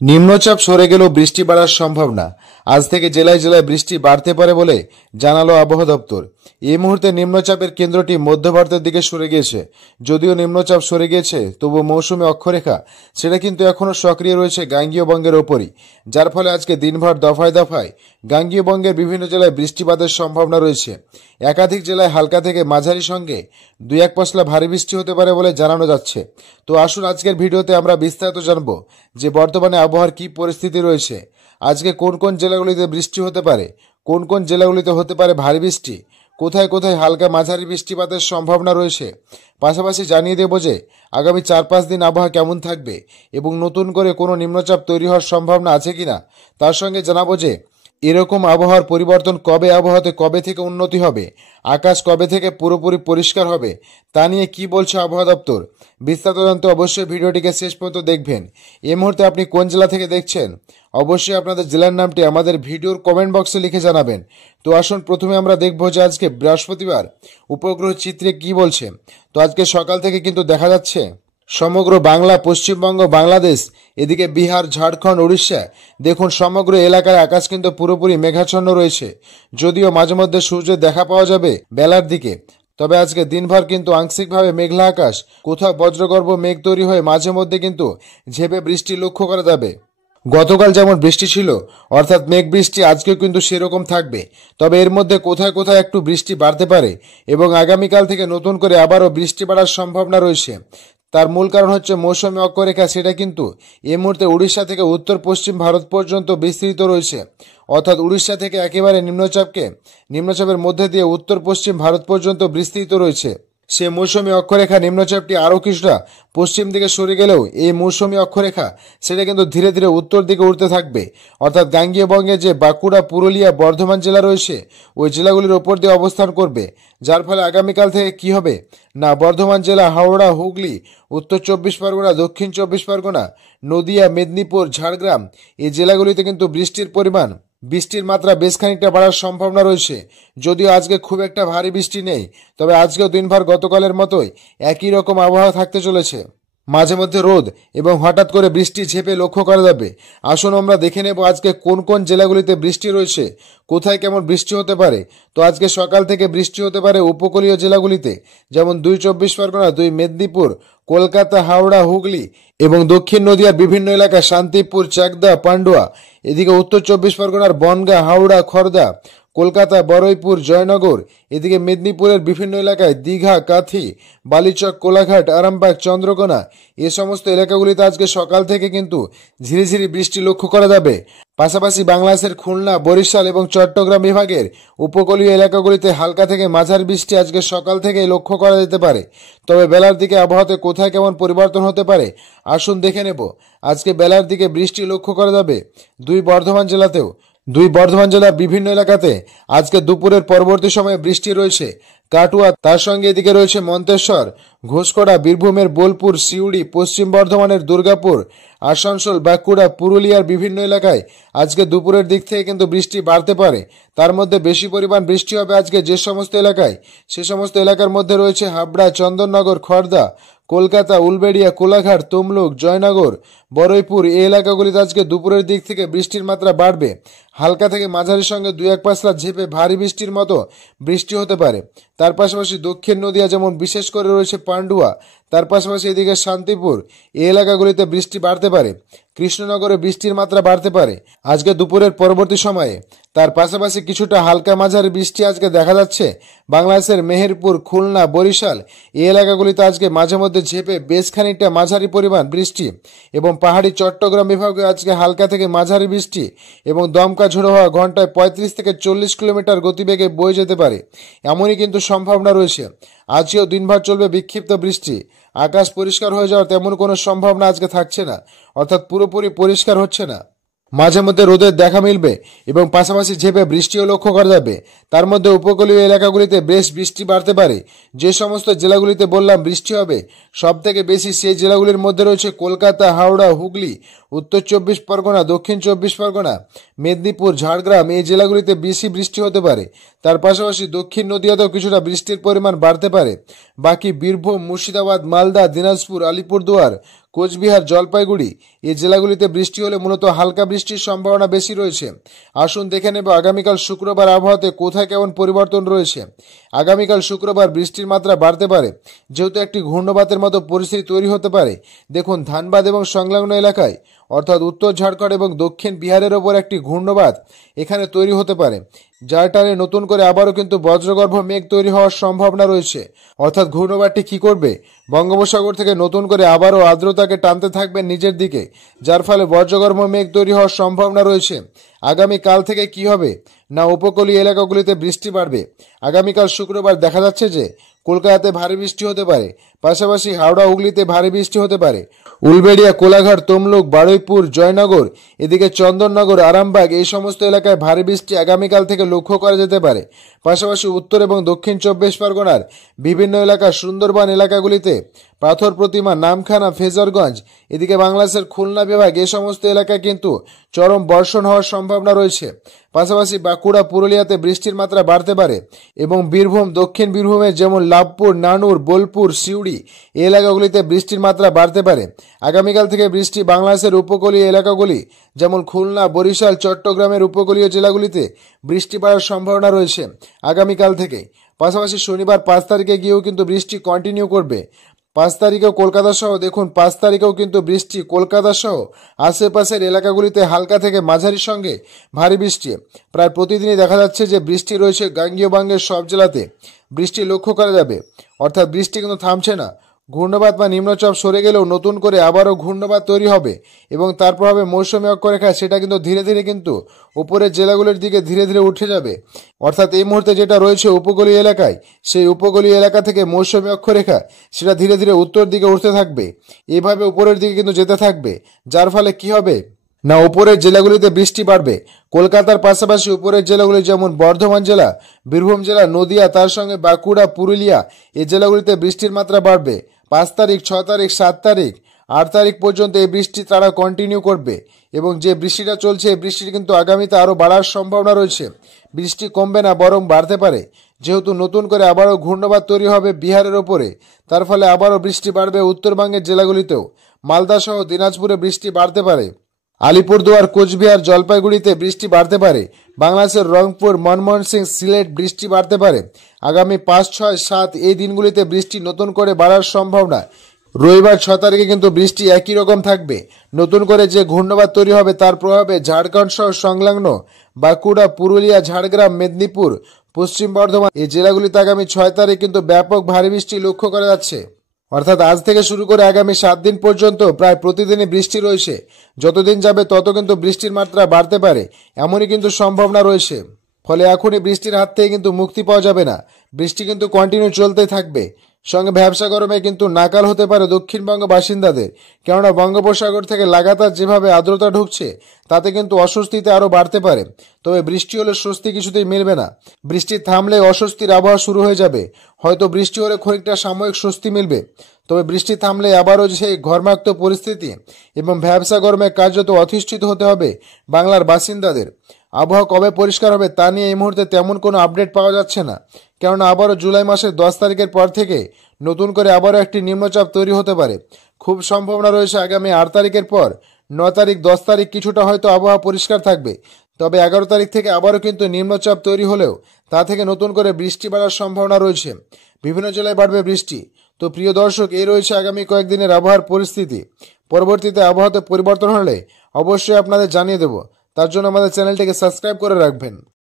নিম্নচাপ সরে গেলেও বৃষ্টি বাড়ার সম্ভাবনা। আজ থেকে জেলায় জেলায় বৃষ্টি বাড়তে পারে বলে জানালো আবহাওয়া দপ্তর। এই মুহূর্তে নিম্নচাপের কেন্দ্রটি মধ্য ভারতের দিকে সরে গিয়েছে। যদিও নিম্নচাপ সরে গিয়েছে, তবু মৌসুমী অক্ষরেখা সেটা কিন্তু এখনও সক্রিয় রয়েছে গাঙ্গীয় বঙ্গের ওপরই, যার ফলে আজকে দিনভর দফায় দফায় গাঙ্গীয় বঙ্গের বিভিন্ন জেলায় বৃষ্টিপাতের সম্ভাবনা রয়েছে। একাধিক জেলায় হালকা থেকে মাঝারি সঙ্গে দুই এক পশলা ভারী বৃষ্টি হতে পারে বলে জানানো যাচ্ছে। তো আসুন আজকের ভিডিওতে আমরা বিস্তারিত জানব যে বর্তমানে আবহাওয়ার কি পরিস্থিতি রয়েছে, আজকে কোন কোন জেলাগুলিতে বৃষ্টি হতে পারে, কোন কোন জেলাগুলিতে হতে পারে ভারী বৃষ্টি, কোথায় কোথায় হালকা মাঝারি বৃষ্টিপাতের সম্ভাবনা রয়েছে। পাশাপাশি জানিয়ে দেব যে আগামী 4-5 দিন আবহাওয়া কেমন থাকবে এবং নতুন করে কোনো নিম্নচাপ তৈরি হওয়ার সম্ভাবনা আছে কিনা। তার সঙ্গে জানাবো যে এরকম আবহাওয়ার পরিবর্তন কবে, আবহাওয়াতে কবে থেকে উন্নতি হবে, আকাশ কবে থেকে পুরোপুরি পরিষ্কার হবে, তা নিয়ে কি বলছে আবহাওয়া দপ্তর। বিস্তারিত জানতে অবশ্যই ভিডিওটিকে শেষ পর্যন্ত দেখবেন। এই মুহূর্তে আপনি কোন জেলা থেকে দেখছেন, অবশ্যই আপনাদের জেলার নামটি আমাদের ভিডিওর কমেন্ট বক্সে লিখে জানাবেন। তো আসুন প্রথমে আমরা দেখব যে আজকে বৃহস্পতিবার উপগ্রহ চিত্রে কি বলছে। তো আজকে সকাল থেকে কিন্তু দেখা যাচ্ছে সমগ্র বাংলা, পশ্চিমবঙ্গ, বাংলাদেশ, এদিকে বিহার, ঝাড়খণ্ড, উড়িষ্যা, দেখুন সমগ্র এলাকায় আকাশ কিন্তু পুরোপুরি মেঘাচ্ছন্ন রয়েছে। যদিও মাঝে মধ্যে সূর্যের দেখা পাওয়া যাবে বেলার দিকে, তবে আজকে দিনভর কিন্তু আংশিকভাবে মেঘলা আকাশ, কোথাও বজ্রগর্ভ মেঘ তৈরি হয়ে মাঝে মধ্যে কিন্তু ঝেঁপে বৃষ্টি লক্ষ্য করা যাবে। গতকাল যেমন বৃষ্টি ছিল, অর্থাৎ মেঘ বৃষ্টি, আজকেও কিন্তু সেরকম থাকবে। তবে এর মধ্যে কোথায় কোথায় একটু বৃষ্টি বাড়তে পারে এবং আগামীকাল থেকে নতুন করে আবারও বৃষ্টি বাড়ার সম্ভাবনা রয়েছে। তার মূল কারণ হচ্ছে মৌসুমী অক্ষরেখা, সেটা কিন্তু এই মুহূর্তে উড়িষ্যা থেকে উত্তর পশ্চিম ভারত পর্যন্ত বিস্তৃত রয়েছে। অর্থাৎ উড়িষ্যা থেকে একেবারে নিম্নচাপের মধ্যে দিয়ে উত্তর পশ্চিম ভারত পর্যন্ত বিস্তৃত রয়েছে। সে মৌসুমী অক্ষরেখা নিম্নচাপটি আরও কিছুটা পশ্চিম দিকে সরে গেলেও এই মৌসুমী অক্ষরেখা সেটা কিন্তু ধীরে ধীরে উত্তর দিকে উঠতে থাকবে। অর্থাৎ গাঙ্গীয় বঙ্গে যে বাঁকুড়া, পুরুলিয়া, বর্ধমান জেলা রয়েছে, ওই জেলাগুলির ওপর দিয়ে অবস্থান করবে। যার ফলে আগামীকাল থেকে কি হবে না, বর্ধমান জেলা, হাওড়া, হুগলি, উত্তর 24 পরগনা, দক্ষিণ 24 পরগনা, নদিয়া, মেদিনীপুর, ঝাড়গ্রাম, এই জেলাগুলিতে কিন্তু বৃষ্টির মাত্রা বেশ খানিকটা বাড়ার সম্ভাবনা রয়েছে। যদিও আজকে খুব একটা ভারী বৃষ্টি নেই, তবে আজকেও দিনভর গতকালের মতোই একই রকম আবহাওয়া থাকতে চলেছে। মাঝে মধ্যে রোদ এবং হঠাৎ করে বৃষ্টি ঝেঁপে লক্ষ্য করা যাবে। আসুন আমরা দেখে নেব আজকে কোন কোন জেলাগুলিতে বৃষ্টি রয়েছে, কোথায় কেমন বৃষ্টি হতে পারে। তো আজকে সকাল থেকে বৃষ্টি হতে পারে উপকূলীয় জেলাগুলিতে, যেমন 2 24 পরগনা, 2 মেদিনীপুর, কলকাতা, হাওড়া, হুগলি এবং দক্ষিণ নদিয়ার বিভিন্ন এলাকা, শান্তিপুর, চাকদা, পান্ডুয়া, এদিকে উত্তর 24 পরগনার বনগাঁ, হাওড়া, খড়দা, কলকাতা, বড়ইপুর, জয়নগর, এদিকে মেদিনীপুরের বিভিন্ন এলাকায় দীঘা, কাথি, বালিচক, কোলাঘাট, আরামবাগ, চন্দ্রকোনা, এ সমস্ত এলাকাগুলিতে আজকে সকাল থেকে কিন্তু ঝিরিঝিরি বৃষ্টি লক্ষ্য করা যাবে। পাশাপাশি বাংলাদেশের খুলনা, বরিশাল এবং চট্টগ্রাম বিভাগের উপকূলীয় এলাকাগুলিতে হালকা থেকে মাঝারি বৃষ্টি আজকে সকাল থেকে লক্ষ্য করা যেতে পারে। তবে বেলার দিকে আবহাওয়াতে কোথায় কেমন পরিবর্তন হতে পারে আসুন দেখে নেব। আজকে বেলার দিকে বৃষ্টি লক্ষ্য করা যাবে দুই বর্ধমান জেলার বিভিন্ন এলাকাতে আজকে দুপুরের পরবর্তী সময়ে বৃষ্টি রয়েছে। কাটুয়া, তার সঙ্গে এদিকে রয়েছে মন্তেশ্বর, ঘোষকড়া, বীরভূমের বোলপুর, সিউড়ি, পশ্চিম বর্ধমানের দুর্গাপুর, আসানসোল, বাঁকুড়া, পুরুলিয়ার বিভিন্ন এলাকায় আজকে দুপুরের দিক থেকে কিন্তু বৃষ্টি বাড়তে পারে। তার মধ্যে বেশি পরিমাণ বৃষ্টি হবে আজকে যে সমস্ত এলাকায়, সে সমস্ত এলাকার মধ্যে রয়েছে হাবড়া, চন্দননগর, খড়দা, কলকাতা, উলবেড়িয়া, কোলাঘাট, তমলুক, জয়নগর, বড়ইপুর, এই এলাকাগুলিতে আজকে দুপুরের দিক থেকে বৃষ্টির মাত্রা বাড়বে। হালকা থেকে মাঝারির সঙ্গে 2-1 পশলা ঝেঁপে ভারী বৃষ্টির মতো বৃষ্টি হতে পারে। তার পাশাপাশি দক্ষিণ নদিয়া, যেমন বিশেষ করে রয়েছে পান্ডুয়া, তার পাশাপাশি এদিকে শান্তিপুর, এই এলাকাগুলিতে বৃষ্টি বাড়তে পারে। কৃষ্ণনগরে বৃষ্টির মাত্রা বাড়তে পারে আজকে দুপুরের পরবর্তী সময়ে। তার পাশাপাশি কিছুটা হালকা মাঝারি বৃষ্টি আজকে দেখা যাচ্ছে বাংলাদেশের মেহেরপুর, খুলনা, বরিশাল, এই এলাকাগুলিতে আজকে মাঝে মধ্যে ঝেঁপে বেশ খানিকটা মাঝারি পরিমাণ বৃষ্টি এবং পাহাড়ি চট্টগ্রাম বিভাগে আজকে হালকা থেকে মাঝারি বৃষ্টি এবং দমকা ঝোড়ো হওয়া ঘন্টায় 35 থেকে 40 কিলোমিটার গতিবেগে বয়ে যেতে পারে, এমনই কিন্তু সম্ভাবনা রয়েছে। আজকেও দিনভর চলবে বিক্ষিপ্ত বৃষ্টি। আকাশ পরিষ্কার হয়ে যাওয়ার তেমন কোনো সম্ভাবনা আজকে থাকছে না, অর্থাৎ পুরোপুরি পরিষ্কার হচ্ছে না। মাঝে মধ্যে রোদের দেখা মিলবে এবং পাশাপাশি ঝেঁপে বৃষ্টিও লক্ষ্য করা যাবে। তার মধ্যে উপকূলীয় এলাকাগুলিতে বেশ বৃষ্টি বাড়তে পারে। যে সমস্ত জেলাগুলিতে বললাম বৃষ্টি হবে, সব থেকে বেশি সেই জেলাগুলির মধ্যে রয়েছে কলকাতা, হাওড়া, হুগলি, উত্তর 24 পরগনা, দক্ষিণ 24 পরগনা, মেদিনীপুর, ঝাড়গ্রাম, এই জেলাগুলিতে বেশি বৃষ্টি হতে পারে। তার পাশাপাশি দক্ষিণ নদিয়াতেও কিছুটা বৃষ্টির পরিমাণ বাড়তে পারে। বাকি বীরভূম, মুর্শিদাবাদ, মালদা, দিনাজপুর, আলিপুরদুয়ার, কোচবিহার, জলপাইগুড়ি এই জেলাগুলিতে বৃষ্টি হলে মূলত হালকা বৃষ্টির সম্ভাবনা বেশি রয়েছে। আসুন দেখে নেব আগামীকাল শুক্রবার আবহাওয়াতে কোথায় কেমন পরিবর্তন রয়েছে। আগামীকাল শুক্রবার বৃষ্টির মাত্রা বাড়তে পারে, যেহেতু একটি ঘূর্ণবাতের মতো পরিস্থিতি তৈরি হতে পারে। দেখুন, ধানবাদ এবং সংলগ্ন এলাকায় অর্থাৎ উত্তর ঝাড়খণ্ড এবং দক্ষিণ বিহারের ওপর একটি ঘূর্ণবাত এখানে তৈরি হতে পারে, যার টানে নতুন করে আবারও কিন্তু বজ্রগর্ভ মেঘ তৈরি হওয়ার সম্ভাবনা রয়েছে। অর্থাৎ ঘূর্ণবাতটি কি করবে, বঙ্গোপসাগর থেকে নতুন করে আবারও আর্দ্রতাকে টানতে থাকবে নিজের দিকে, যার ফলে বজ্রগর্ভ মেঘ তৈরি হওয়ার সম্ভাবনা রয়েছে। আগামীকাল থেকে কি হবে না, উপকূলীয় এলাকাগুলিতে বৃষ্টি বাড়বে। আগামীকাল শুক্রবার দেখা যাচ্ছে যে কলকাতাতে ভারী বৃষ্টি হতে পারে, পাশাপাশি হাওড়া, হুগলিতে ভারী বৃষ্টি হতে পারে। উলবেড়িয়া, কোলাঘাট, তমলুক, বারুইপুর, জয়নগর, এদিকে চন্দননগর, আরামবাগ এই সমস্ত এলাকায় ভারী বৃষ্টি আগামীকাল থেকে লক্ষ্য করা যেতে পারে। পাশাপাশি উত্তর এবং দক্ষিণ 24 পরগনার বিভিন্ন এলাকা, সুন্দরবন এলাকাগুলিতে পাথর প্রতিমা, নামখানা, ফেজারগঞ্জ, এদিকে বাংলাদেশের খুলনা বিভাগ এই সমস্ত এলাকায় কিন্তু চরম বর্ষণ হওয়ার সম্ভাবনা রয়েছে। পাশাপাশি বাঁকুড়া, পুরুলিয়াতে বৃষ্টির মাত্রা বাড়তে পারে এবং বীরভূম, দক্ষিণ বীরভূমে যেমন লাভপুর, নানুর, বোলপুর, সিউড়ি এই এলাকাগুলিতে বৃষ্টির মাত্রা বাড়তে পারে। আগামীকাল থেকে বৃষ্টি বাংলাদেশের উপকূলীয় এলাকাগুলি যেমন খুলনা, বরিশাল, চট্টগ্রামের উপকূলীয় জেলাগুলিতে বৃষ্টি বাড়ার সম্ভাবনা রয়েছে আগামীকাল থেকে। পাশাপাশি শনিবার 5 তারিখে গিয়েও কিন্তু বৃষ্টি কন্টিনিউ করবে। 5 তারিখেও কলকাতা সহ দেখুন 5 তারিখেও কিন্তু বৃষ্টি কলকাতা সহ আশেপাশের এলাকাগুলিতে হালকা থেকে মাঝারির সঙ্গে ভারী বৃষ্টি। প্রায় প্রতিদিনই দেখা যাচ্ছে যে বৃষ্টি রয়েছে গাঙ্গেয় বাঙ্গের সব জেলাতে বৃষ্টি লক্ষ্য করা যাবে। অর্থাৎ বৃষ্টি কিন্তু থামছে না। ঘূর্ণবাত বা নিম্নচাপ সরে গেলেও নতুন করে আবারও ঘূর্ণবাত তৈরি হবে এবং তারপর হবে মৌসুমী অক্ষরেখা, সেটা কিন্তু ধীরে ধীরে কিন্তু উপরের জেলাগুলির দিকে ধীরে ধীরে উঠে যাবে। অর্থাৎ এই মুহূর্তে যেটা রয়েছে উপকূলীয় এলাকায়, সেই উপকূলীয় এলাকা থেকে মৌসুমী অক্ষরেখা সেটা ধীরে ধীরে উত্তর দিকে উঠতে থাকবে, এইভাবে উপরের দিকে কিন্তু যেতে থাকবে। যার ফলে কি হবে না, উপরের জেলাগুলিতে বৃষ্টি বাড়বে। কলকাতার পাশাপাশি উপরের জেলাগুলি যেমন বর্ধমান জেলা, বীরভূম জেলা, নদিয়া, তার সঙ্গে বাঁকুড়া, পুরুলিয়া এই জেলাগুলিতে বৃষ্টির মাত্রা বাড়বে। 5 তারিখ, 6 তারিখ, 7 তারিখ, 8 তারিখ পর্যন্ত এই বৃষ্টি তারা কন্টিনিউ করবে এবং যে বৃষ্টিটা চলছে এই বৃষ্টির কিন্তু আগামীতে আরও বাড়ার সম্ভাবনা রয়েছে। বৃষ্টি কমবে না, বরং বাড়তে পারে, যেহেতু নতুন করে আবারও ঘূর্ণবাত তৈরি হবে বিহারের ওপরে। তার ফলে আবারও বৃষ্টি বাড়বে উত্তরবঙ্গের জেলাগুলিতেও। মালদা সহ দিনাজপুরে বৃষ্টি বাড়তে পারে। আলিপুরদুয়ার, কোচবিহার, জলপাইগুড়িতে বৃষ্টি বাড়তে পারে। বাংলাদেশের রংপুর, ময়মনসিংহ, সিলেট বৃষ্টি বাড়তে পারে। আগামী 5, 6, 7 এই দিনগুলিতে বৃষ্টি নতুন করে বাড়ার সম্ভাবনা। রবিবার 6 তারিখে কিন্তু বৃষ্টি একই রকম থাকবে। নতুন করে যে ঘূর্ণবাত তৈরি হবে তার প্রভাবে ঝাড়খণ্ড সহ সংলগ্ন বাঁকুড়া, পুরুলিয়া, ঝাড়গ্রাম, মেদিনীপুর, পশ্চিম বর্ধমান এই জেলাগুলিতে আগামী 6 তারিখ কিন্তু ব্যাপক ভারী বৃষ্টি লক্ষ্য করা যাচ্ছে। অর্থাৎ আজ থেকে শুরু করে আগামী 7 দিন পর্যন্ত প্রায় প্রতিদিনই বৃষ্টি রয়েছে। যতদিন যাবে তত কিন্তু বৃষ্টির মাত্রা বাড়তে পারে, এমনই কিন্তু সম্ভাবনা রয়েছে। ফলে এখনই বৃষ্টির হাত থেকে কিন্তু মুক্তি পাওয়া যাবে না, বৃষ্টি কিন্তু কন্টিনিউ চলতেই থাকবে। সঙ্গে ভ্যাবসা গরমে কিন্তু নাকাল হতে পারে দক্ষিণবঙ্গ বাসিন্দাদের, কেননা বঙ্গোপসাগর থেকে লাগাতার যেভাবে আর্দ্রতা ঢুকছে তাতে কিন্তু অস্বস্তিতে আরও বাড়তে পারে। তবে বৃষ্টি হলে স্বস্তি কিছুতেই মিলবে না, বৃষ্টি থামলে অস্বস্তির আবহাওয়া শুরু হয়ে যাবে। হয়তো বৃষ্টি হলে খানিকটা সাময়িক স্বস্তি মিলবে, তবে বৃষ্টি থামলে আবারও সেই ঘর্মাক্ত পরিস্থিতি এবং ভ্যাবসা গরমে কার্যত অধিষ্ঠিত হতে হবে বাংলার বাসিন্দাদের। আবহাওয়া কবে পরিষ্কার হবে তা নিয়ে এই মুহূর্তে তেমন কোনো আপডেট পাওয়া যাচ্ছে না, কেননা আবারও জুলাই মাসের 10 তারিখের পর থেকে নতুন করে আবারও একটি নিম্নচাপ তৈরি হতে পারে। খুব সম্ভাবনা রয়েছে আগামী 8 তারিখের পর 9 তারিখ, 10 তারিখ কিছুটা হয়তো আবহাওয়া পরিষ্কার থাকবে। তবে 11 তারিখ থেকে আবারও কিন্তু নিম্নচাপ তৈরি হলেও তা থেকে নতুন করে বৃষ্টি বাড়ার সম্ভাবনা রয়েছে। বিভিন্ন জেলায় বাড়বে বৃষ্টি। তো প্রিয় দর্শক, এই রয়েছে আগামী কয়েকদিনের আবহাওয়ার পরিস্থিতি। পরবর্তীতে আবহাওয়াতে পরিবর্তন হলে অবশ্যই আপনাদের জানিয়ে দেব। তার জন্য আমাদের চ্যানেলটিকে সাবস্ক্রাইব করে রাখবেন।